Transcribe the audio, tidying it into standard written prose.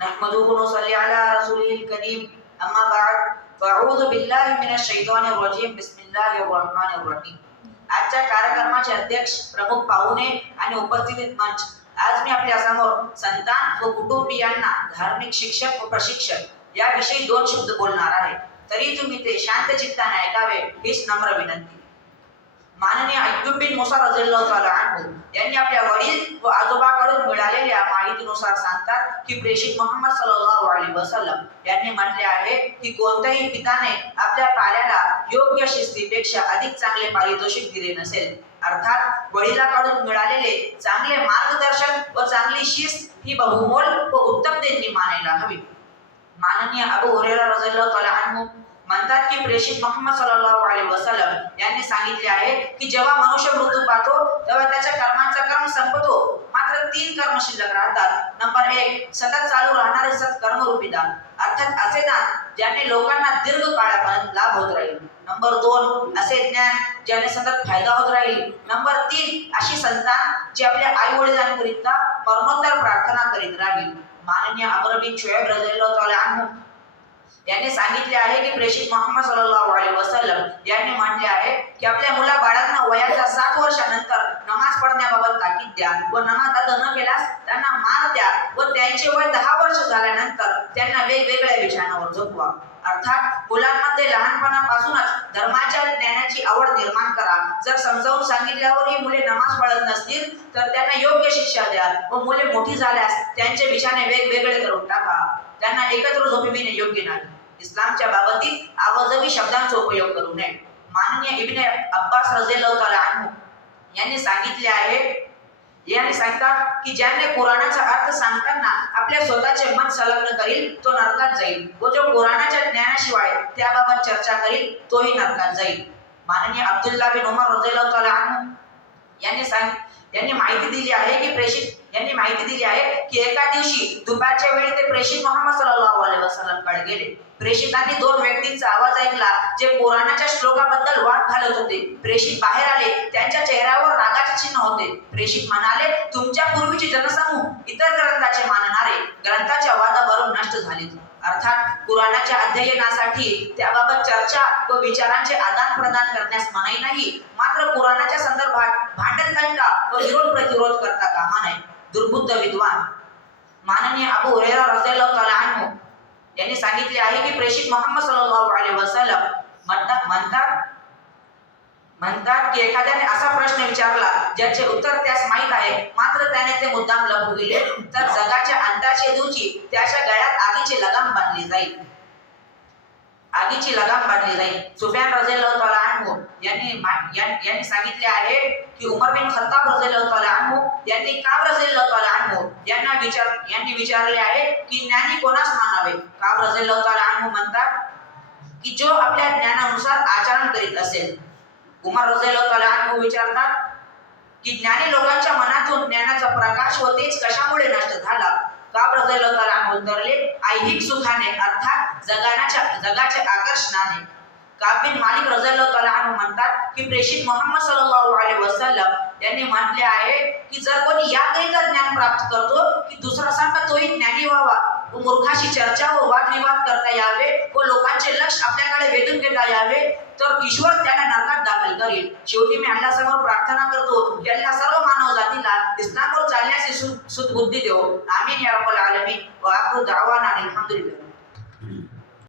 नहमदुहु व नसल्ली अला रसूलिल करीम अम्मा बाद फअऊज़ु बिल्लाहि मिनश शैतानिर रजीम बिस्मिल्लाहिर रहमानिर रहीम। आजच्या कार्यक्रमाचे अध्यक्ष, प्रमुख पाहुणे आणि उपस्थित मंच, आज मी आपल्या समोर संतान व कुटुंबियांना धार्मिक शिक्षक व प्रशिक्षक याविषयी 2 शब्द बोलणार आहे, तरी तुम्ही ते शांत चित्ताने ऐकावे हीच नम्र विनंती। माननीय अय्यूब बिन मुसा रज़ियल्लाहु ताला अन्हु यांनी आपल्या वडील व आजोबाकडून मिळालेल्या माहितीनुसार सांगतात की प्रेषित मुहम्मद सल्लल्लाहु अलैहि वसल्लम यांनी म्हटले आहे की कोणत्याही पित्याने आपल्या पाल्याला योग्य शिस्तीपेक्षा अधिक चांगले पारितोषिक दिले नसेल। अर्थात वडिलांकडून मिळालेले चांगले मार्गदर्शन व चांगली शिस्त ही बहुमोल व उत्तम देणगी मानायला हवी। माननीय अबू हुरैरा रज़ियल्लाहु ताला अन्हु म्हणतात की प्रेषित मुहम्मद सल्लल्लाहु अलैहि वसल्लम यांनी सांगितले आहे की जेव्हा मनुष्य मृत्यू पाहतो तेव्हा त्याच्या कर्मांचा क्रम संपतो, मात्र 3 कर्म शिल्लक राहतात। नंबर 1, सतत चालू राहणारे सत्कर्मरूपी दान, अर्थात असे दान ज्याने लोकांना दीर्घ काळापर्यंत लाभ होत राहील। नंबर 2, असे ज्ञान ज्याने सतत फायदा होत राहील। नंबर 3, अशी संतान जी आपल्या आई वडिलांकरिता मरणोत्तर प्रार्थना करीत राहील। माननीय अमर बिन शुऐब रज़ियल्लाहु ताला अन्हु यांनी सांगितले आहे की प्रेषित मुहम्मद सल्लल्लाहु अलैहि वसल्लम यांनी म्हटले आहे की आपल्या मुलाबाळांना वयाच्या 7 वर्षानंतर नमाज पढण्याबाबत ताकीद द्या व नमाज अदा न केल्यास त्यांना मार द्या व त्यांचे वय 10 वर्ष झाल्यानंतर त्यांना वेगवेगळ्या विषयांवर झोपवा। अर्थात मुलांमध्ये लहानपणापासूनच धर्माच्या ज्ञानाची आवड निर्माण करा। जर समजावून सांगितल्यावरही मुले नमाज पढत नसतील तर त्यांना योग्य शिक्षा द्या व मुले मोठी झाल्यास त्यांचे बिछाने वेगवेगळे करून टाका, त्यांना एकत्र झोपविणे योग्य नाही। इस्लामच्या बाबतीत आवाजवी शब्दांचा उपयोग करू नये। माननीय इब्ने अब्बास रज़ियल्लाहु ताला अन्हु यांनी सांगितले आहे, यांनी सांगतात की ज्याने कुराणाचा अर्थ सांगताना आपल्या स्वतःचे मन संलग्न करील तो नरकात जाईल व जो कुराणाच्या ज्ञानाशिवाय त्याबाबत चर्चा करील तोही नरकात जाईल। माननीय अब्दुल्लाह बिन उमर रज़ियल्लाहु ताला अन्हु यांनी माहिती दिली आहे की एका दिवशी दुपारच्या वेळी ते प्रेषित मुहम्मद सल्लल्लाहु अलैहि वसल्लम कडे गेले। प्रेषितांनी 2 व्यक्तींचा आवाज ऐकला जे कुराणाच्या श्लोकाबद्दल वाद घालत होते। प्रेषित बाहेर आले, त्यांच्या चेहऱ्यावर रागाचे चिन्ह होते। प्रेषित म्हणाले, तुमच्या पूर्वीचे जनसमूह इतर ग्रंथाचे मानणारे ग्रंथाच्या वादावरून नष्ट झाले। अर्थात कुराणाच्या अध्ययनासाठी त्याबाबत चर्चा व विचारांचे आदान प्रदान करण्यास मनाई नाही, मात्र कुराणाच्या संदर्भात भांडण तंटा व विरोध प्रतिरोध करता कामा नये। दुर्बुद्ध विद्वान माननीय अबू हुरैरा रज़ियल्लाहु ताला अन्हु यांनी सांगितले आहे की प्रेषित मुहम्मद सल्लल्लाहु अलैहि वसल्लम म्हणतात की एखाद्याने असा प्रश्न विचारला ज्याचे उत्तर त्यास माहित आहे, मात्र त्याने ते मुद्दाम लपविले तर जगाच्या अंताच्या दिवशी त्याच्या गळ्यात आगीची लगाम बांधली जाईल। सुफियान रज़ियल्लाहु ताला अन्हु यांनी सांगितले आहे की उमर बिन खत्ताब रज़ियल्लाहु ताला अन्हु यांनी काब रज़ियल्लाहु ताला अन्हु यांनी विचारले आहे की ज्ञानी कोणास मानावे। काब रज़ियल्लाहु ताला अन्हु म्हणतात की जो आपल्या ज्ञानानुसार आचरण करीत असेल। उमर रज़ियल्लाहु ताला अन्हु विचारतात की ज्ञानी लोकांच्या मनातून ज्ञानाचा प्रकाश व तेज कशामुळे नष्ट झाला। काब रज़ियल्लाहु ताला अन्हु उत्तरले, ऐहिक सुखाने, अर्थात जगाच्या आकर्षणाने। काब बिन मालिक रज़ियल्लाहु ताला अन्हु म्हणतात की प्रेषित मुहम्मद सल्लल्लाहु अलैहि वसल्लम यांनी म्हटले आहे की जर कोणी याकरिता ज्ञान प्राप्त करतो की दुसरा सांगा तोही ज्ञानी व्हावा व मूर्खाशी चर्चा व वादविवाद करता यावे व लोकांचे लक्ष आपल्याकडे वेधून घेता यावे तर ईश्वर त्यांना नरकात दाखल करेल। शेवटी मी अल्लाहसमोर प्रार्थना करतो की अल्लाह सर्व मानव जातीला इस्लामवर चालण्याची सुदबुद्धी देवो। आमीन या रब्बल आलमीन व आखिर दावाना अल्हम्दुलिल्लाह।